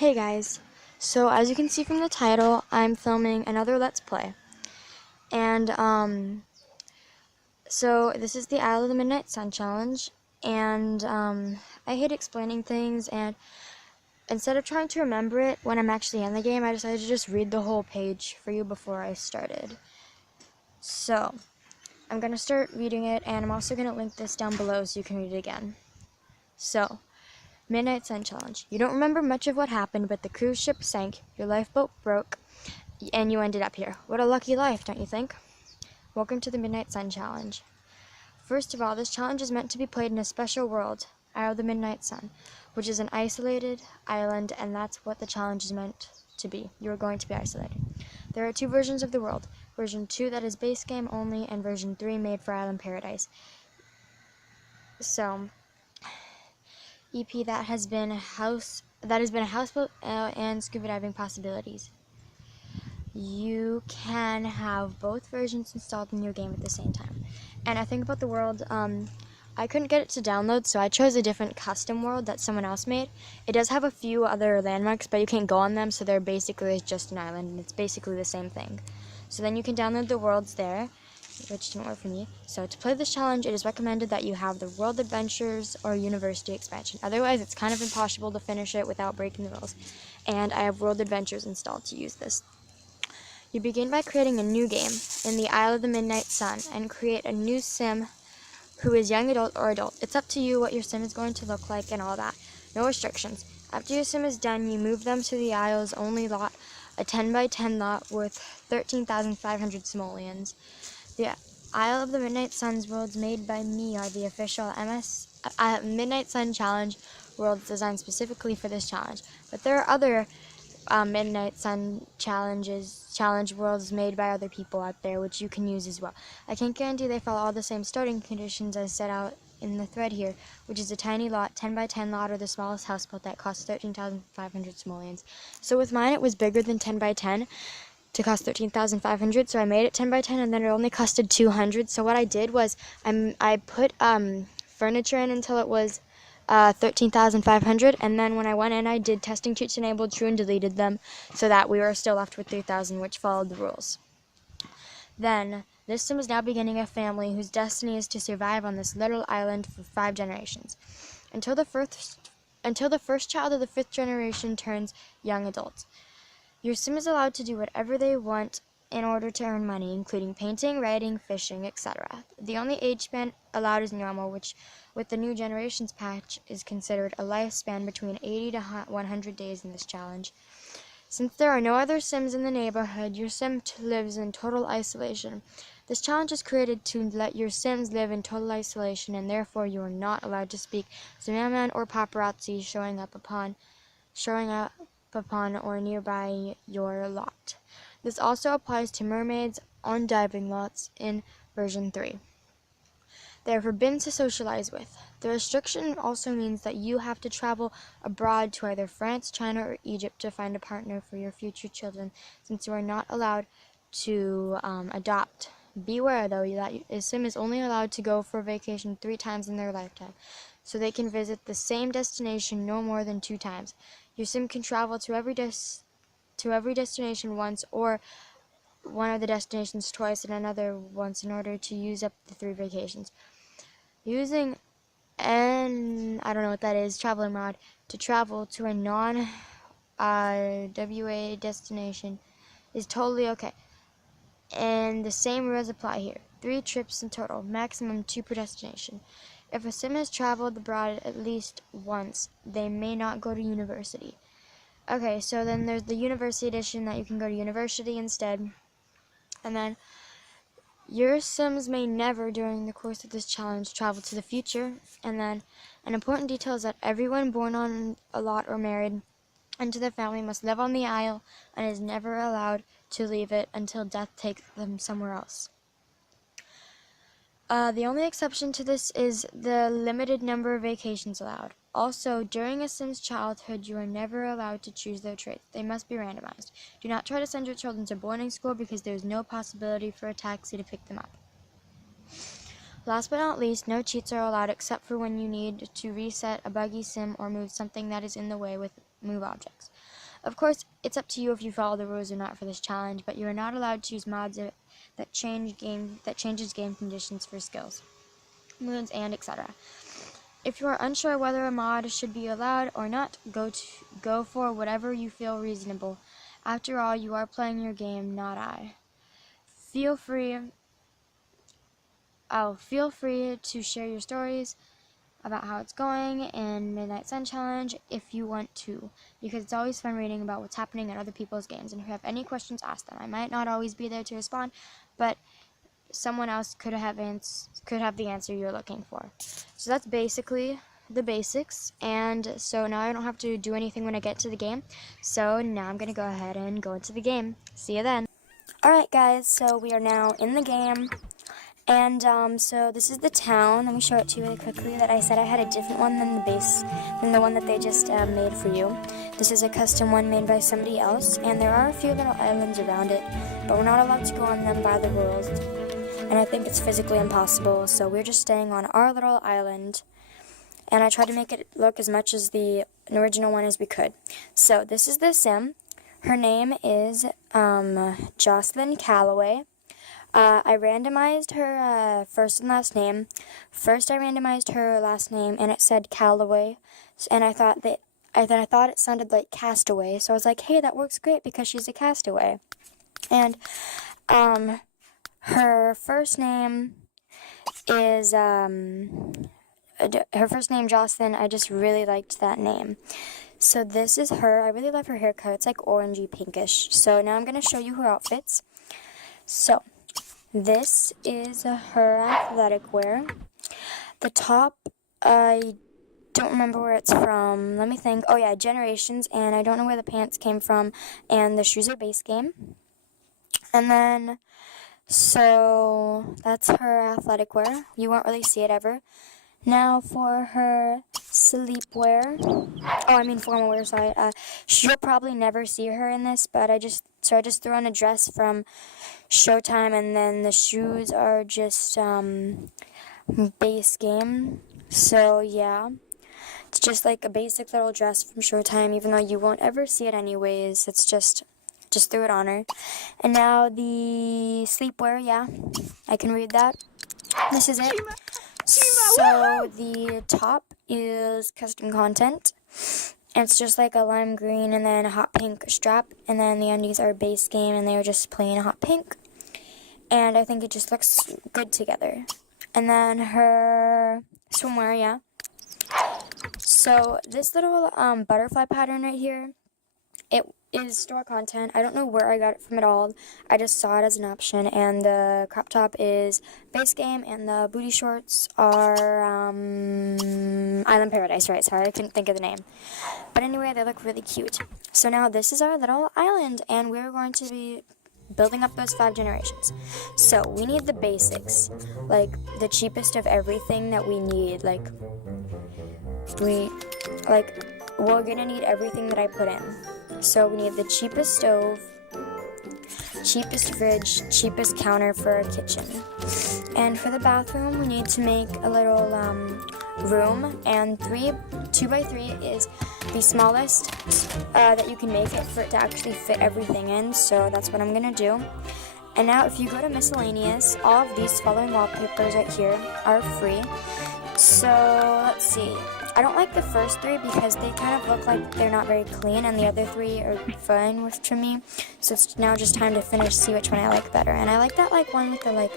Hey guys, so as you can see from the title, I'm filming another Let's Play. And, so this is the Isle of the Midnight Sun Challenge. And, I hate explaining things, and instead of trying to remember it when I'm actually in the game, I decided to just read the whole page for you before I started. So, I'm gonna start reading it, and I'm also gonna link this down below so you can read it again. So, Midnight Sun Challenge. You don't remember much of what happened, but the cruise ship sank, your lifeboat broke, and you ended up here. What a lucky life, don't you think? Welcome to the Midnight Sun Challenge. First of all, this challenge is meant to be played in a special world, Isle of the Midnight Sun, which is an isolated island, and that's what the challenge is meant to be. You are going to be isolated. There are two versions of the world. Version 2 that is base game only, and version 3 made for Island Paradise. So, EP that has been a houseboat and scuba diving possibilities. You can have both versions installed in your game at the same time. And I think about the world, I couldn't get it to download, so I chose a different custom world that someone else made. It does have a few other landmarks, but you can't go on them, so they're basically just an island, and it's basically the same thing. So then you can download the worlds there, which didn't work for me. So to play this challenge, it is recommended that you have the World Adventures or University expansion. Otherwise, it's kind of impossible to finish it without breaking the rules. And I have World Adventures installed to use this. You begin by creating a new game in the Isle of the Midnight Sun and create a new sim who is young adult or adult. It's up to you what your sim is going to look like and all that. No restrictions. After your sim is done, you move them to the Isle's only lot, a 10 by 10 lot worth 13,500 simoleons. The Isle of the Midnight Sun's worlds made by me are the official Midnight Sun Challenge worlds designed specifically for this challenge. But there are other Midnight Sun challenge worlds made by other people out there, which you can use as well. I can't guarantee they follow all the same starting conditions as set out in the thread here, which is a tiny lot, 10 by 10 lot, or the smallest houseboat that costs 13,500 simoleons. So with mine, it was bigger than 10 by 10 to cost 13,500, so I made it 10 by 10, and then it only costed 200. So what I did was I put furniture in until it was 13,500, and then when I went in, I did testing cheats enabled true and deleted them so that we were still left with 3,000, which followed the rules. Then, this sim is now beginning a family whose destiny is to survive on this little island for 5 generations, until the first child of the 5th generation turns young adult. Your sim is allowed to do whatever they want in order to earn money, including painting, writing, fishing, etc. The only age span allowed is normal, which with the new generations patch is considered a lifespan between 80 to 100 days in this challenge. Since there are no other sims in the neighborhood, your sim lives in total isolation. This challenge is created to let your sims live in total isolation, and therefore you are not allowed to speak to mailman or paparazzi showing up upon or nearby your lot. This also applies to mermaids on diving lots in version 3. They are forbidden to socialize with. The restriction also means that you have to travel abroad to either France, China, or Egypt to find a partner for your future children, since you are not allowed to adopt. Beware, though, that a sim is only allowed to go for vacation 3 times in their lifetime, so they can visit the same destination no more than 2 times. Your sim can travel to every destination once, or one of the destinations twice and another once, in order to use up the 3 vacations. Using I don't know what that is, traveler mod, to travel to a non-WA destination is totally okay. And the same rules apply here. 3 trips in total, maximum 2 per destination. If a sim has traveled abroad at least once, they may not go to university. Okay, so then there's the University Edition that you can go to university instead. And then your sims may never, during the course of this challenge, travel to the future. And then an important detail is that everyone born on a lot or married into their family must live on the isle and is never allowed to leave it until death takes them somewhere else. The only exception to this is the limited number of vacations allowed. Also, during a sim's childhood, you are never allowed to choose their traits. They must be randomized. Do not try to send your children to boarding school because there is no possibility for a taxi to pick them up. Last but not least, no cheats are allowed except for when you need to reset a buggy sim or move something that is in the way move objects. Of course, it's up to you if you follow the rules or not for this challenge, but you are not allowed to use mods that changes game conditions for skills, moons, and etc. If you are unsure whether a mod should be allowed or not, go for whatever you feel reasonable. After all, you are playing your game, not I. Feel free to share your stories about how it's going in Midnight Sun Challenge if you want to, because it's always fun reading about what's happening in other people's games. And if you have any questions, ask them. I might not always be there to respond, but someone else could have the answer you're looking for. So that's basically the basics, and so now I don't have to do anything when I get to the game. So now I'm gonna go ahead and go into the game. See you then. Alright guys, so we are now in the game. And so this is the town. Let me show it to you really quickly. That I said I had a different one than the one that they just made for you. This is a custom one made by somebody else, and there are a few little islands around it, but we're not allowed to go on them by the rules. And I think it's physically impossible, so we're just staying on our little island. And I tried to make it look as much as the original one as we could. So this is the sim. Her name is Jocelyn Calloway. I randomized her first and last name. First I randomized her last name and it said Calloway, and I thought it sounded like castaway, so I was like, hey, that works great because she's a castaway. And her first name is Jocelyn. I just really liked that name. So this is her. I really love her haircut. It's like orangey pinkish. So now I'm going to show you her outfits. So this is her athletic wear. The top, I don't remember where it's from. Let me think. Oh yeah, Generations, and I don't know where the pants came from. And the shoes are base game. And then, so that's her athletic wear. You won't really see it ever. Now for her sleepwear. Formal wear, sorry. You'll probably never see her in this, but I just threw on a dress from Showtime, and then the shoes are just base game. So yeah, it's just like a basic little dress from Showtime, even though you won't ever see it anyways. It's just threw it on her. And now the sleepwear, yeah, I can read that. This is it. So the top is custom content. It's just like a lime green and then a hot pink strap, and then the undies are base game and they're just plain hot pink. And I think it just looks good together. And then her swimwear, yeah. So this little butterfly pattern right here, it is store content. I don't know where I got it from at all. I just saw it as an option, and the crop top is base game, and the booty shorts are Island Paradise, right? Sorry, I couldn't think of the name. But anyway, they look really cute. So now this is our little island, and we're going to be building up those 5 generations. So we need the basics, like the cheapest of everything that we need. We're gonna need everything that I put in. So we need the cheapest stove, cheapest fridge, cheapest counter for a kitchen. And for the bathroom, we need to make a little room, and 2x3 is the smallest that you can make it for it to actually fit everything in. So that's what I'm gonna do. And now if you go to miscellaneous, all of these following wallpapers right here are free. So let's see. I don't like the first 3 because they kind of look like they're not very clean, and the other 3 are fine to me. So it's now just time to finish, see which one I like better. And I like that one with the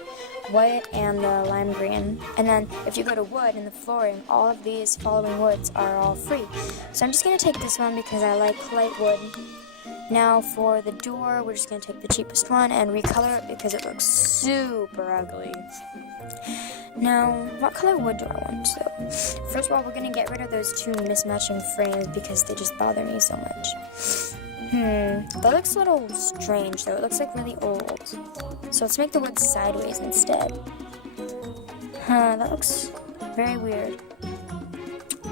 white and the lime green. And then if you go to wood and the flooring, all of these following woods are all free. So I'm just going to take this one because I like light wood. Now for the door, we're just going to take the cheapest one and recolor it because it looks super ugly. Now, what color wood do I want? So, first of all, we're going to get rid of those 2 mismatching frames because they just bother me so much. That looks a little strange though. It looks like really old. So let's make the wood sideways instead. That looks very weird.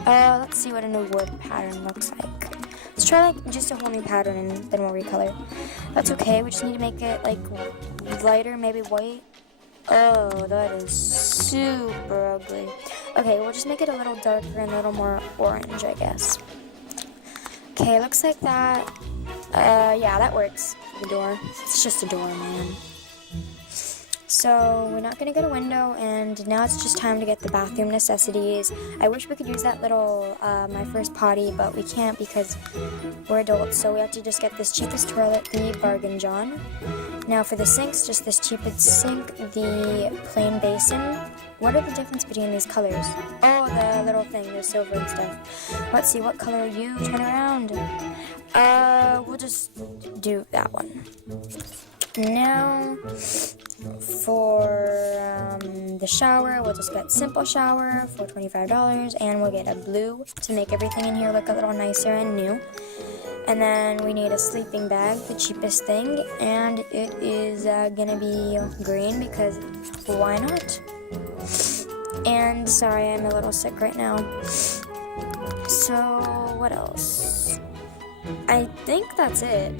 Let's see what a new wood pattern looks like. Let's try just a whole new pattern and then we'll recolor. That's okay, we just need to make it lighter, maybe white. Oh, that is super ugly. Okay, we'll just make it a little darker and a little more orange, I guess. Okay, looks like that. Yeah, that works. The door. It's just a door, man. So we're not gonna get a window, and now it's just time to get the bathroom necessities. I wish we could use that little my first potty, but we can't because we're adults. So we have to just get this cheapest toilet, the Bargain John. Now for the sinks, just this cheapest sink, the plain basin. What are the difference between these colors? Oh, the little thing, the silver and stuff. Let's see, what color are you? Turn around. We'll just do that one. Now, for the shower, we'll just get simple shower for $25, and we'll get a blue to make everything in here look a little nicer and new. And then we need a sleeping bag, the cheapest thing, and it is gonna be green because why not? And sorry, I'm a little sick right now. So what else? I think that's it.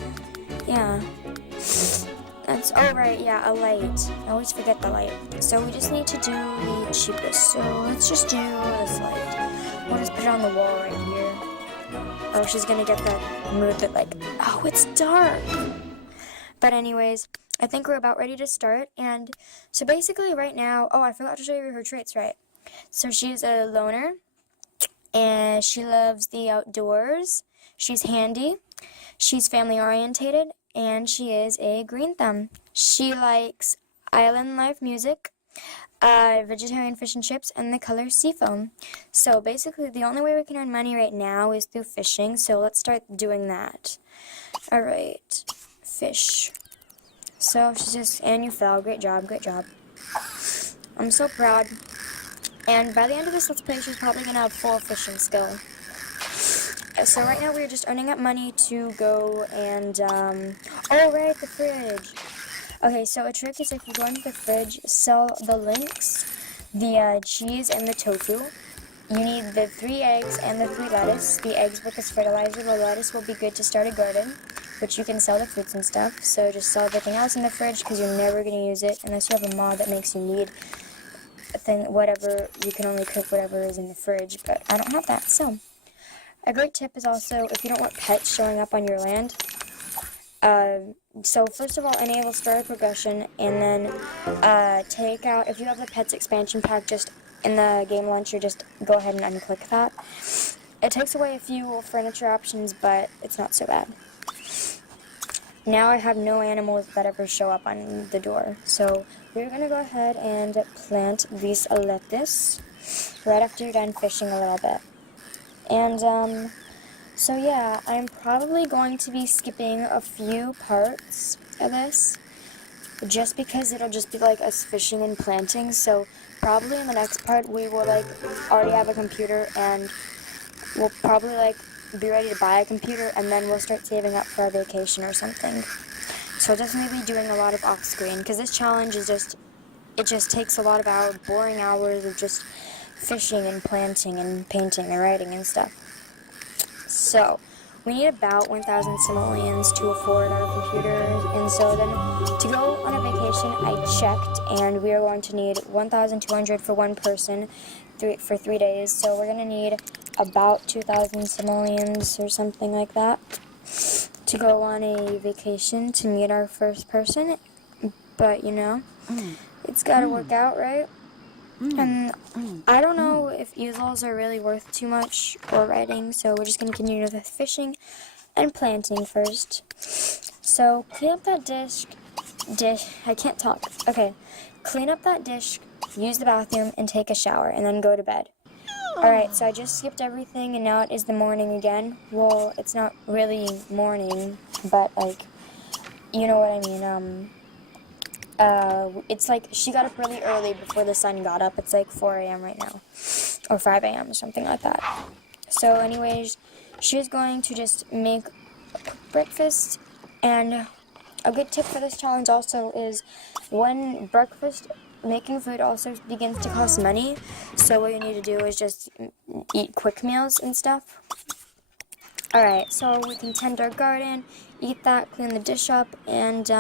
Yeah. That's, oh right, yeah, a light. I always forget the light. So we just need to do the cheapest. So let's just do this light. We'll just put it on the wall right here. Oh, she's gonna get the mood that like, oh, it's dark. But anyways, I think we're about ready to start. And so basically right now, oh, I forgot to show you her traits, right? So she's a loner, and she loves the outdoors. She's handy. She's family orientated. And she is a green thumb. She likes island life music, vegetarian fish and chips, and the color seafoam. So basically, the only way we can earn money right now is through fishing. So let's start doing that. All right, fish. So she's just, and you fell. Great job, great job. I'm so proud. And by the end of this let's play, she's probably gonna have full fishing skill. So right now we're just earning up money to go and, oh right, the fridge. Okay, so a trick is if you go into the fridge, sell the links, the cheese, and the tofu. You need the 3 eggs and the 3 lettuce. The eggs work as fertilizer. The lettuce will be good to start a garden, which you can sell the fruits and stuff. So just sell everything else in the fridge because you're never going to use it unless you have a mod that makes you need a thing, whatever. You can only cook whatever is in the fridge, but I don't have that, so. A great tip is also if you don't want pets showing up on your land. So first of all, enable story progression, and then take out, if you have the pets expansion pack just in the game launcher, just go ahead and unclick that. It takes away a few furniture options, but it's not so bad. Now I have no animals that ever show up on the door. So we're going to go ahead and plant these lettuce right after you're done fishing a little bit. And, so yeah, I'm probably going to be skipping a few parts of this, just because it'll just be like us fishing and planting, so probably in the next part we will, like, already have a computer, and we'll probably, like, be ready to buy a computer, and then we'll start saving up for our vacation or something. So I'll definitely be doing a lot of off-screen, because this challenge is just, it just takes a lot of hours, boring hours of just fishing and planting and painting and writing and stuff. So, we need about 1,000 simoleons to afford our computers, and so then to go on a vacation, I checked, and we are going to need 1,200 for one person for 3 days, so we're going to need about 2,000 simoleons or something like that to go on a vacation to meet our first person, but you know, it's got to work out, right? And I don't know if easels are really worth too much or writing, so we're just going to continue with fishing and planting first. So clean up that I can't talk. Okay, clean up that dish, use the bathroom, and take a shower, and then go to bed. Alright, so I just skipped everything, and now it is the morning again. Well, it's not really morning, but like, you know what I mean, it's like she got up really early before the sun got up. It's like 4 a.m. right now, or 5 a.m. or something like that. So anyways, she's going to just make breakfast, and a good tip for this challenge also is when breakfast, making food also begins to cost money, so what you need to do is just eat quick meals and stuff. Alright, so we can tend our garden, eat that, clean the dish up, and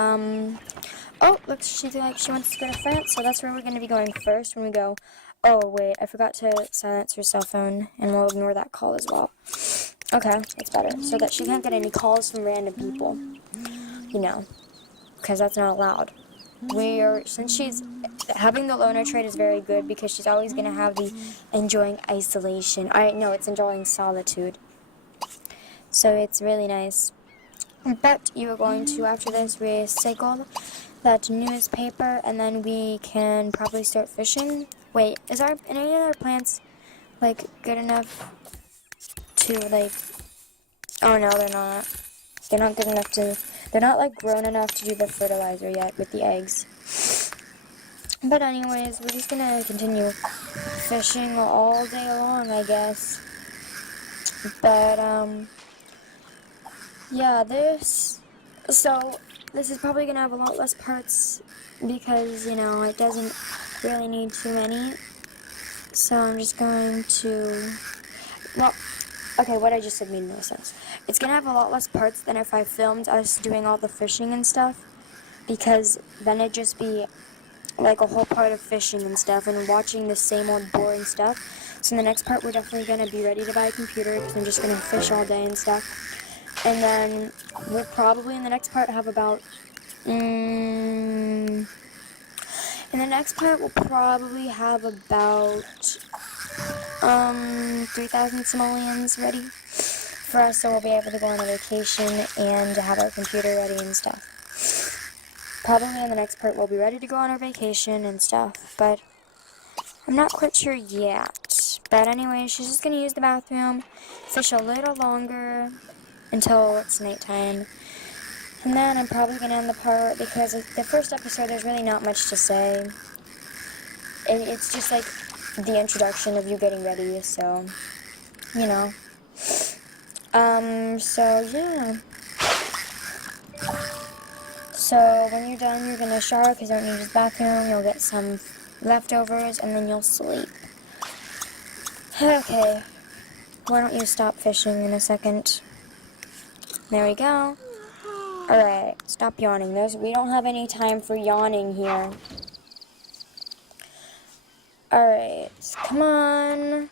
oh, looks like she wants to go to France, so that's where we're going to be going first when we go. Oh, wait, I forgot to silence her cell phone, and we'll ignore that call as well. Okay, that's better. So that she can't get any calls from random people, you know, because that's not allowed. Since she's having the loner trait is very good because she's always going to have the enjoying isolation. No, it's enjoying solitude. So it's really nice. But you are going to, after this, recycle that newspaper, and then we can probably start fishing. Wait, is any of our plants, like, good enough to, like, oh no, they're not. They're not good enough to, they're not, like, grown enough to do the fertilizer yet with the eggs. But anyways, we're just gonna continue fishing all day long, I guess. But, yeah, this is probably gonna have a lot less parts because, you know, it doesn't really need too many. So I'm just going to, well, okay, what I just said made no sense. It's gonna have a lot less parts than if I filmed us doing all the fishing and stuff, because then it'd just be like a whole part of fishing and stuff and watching the same old boring stuff. So in the next part, we're definitely gonna be ready to buy a computer because I'm just gonna fish all day and stuff. And then we'll probably in the next part have about, in the next part we'll probably have about 3,000 simoleons ready for us, so we'll be able to go on a vacation and have our computer ready and stuff. Probably in the next part we'll be ready to go on our vacation and stuff, but I'm not quite sure yet. But anyway, she's just going to use the bathroom, fish a little longer until it's nighttime. And then I'm probably going to end the part because the first episode there's really not much to say. It's just like the introduction of you getting ready, so, you know. So yeah. So when you're done, you're gonna shower because you don't need his bathroom. You'll get some leftovers, and then you'll sleep. Okay. Why don't you stop fishing in a second? There we go. Alright, stop yawning. We don't have any time for yawning here. Alright, come on.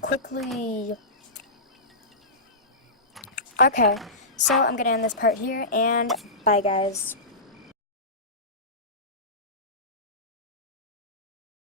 Quickly. Okay, so I'm gonna end this part here, and bye guys.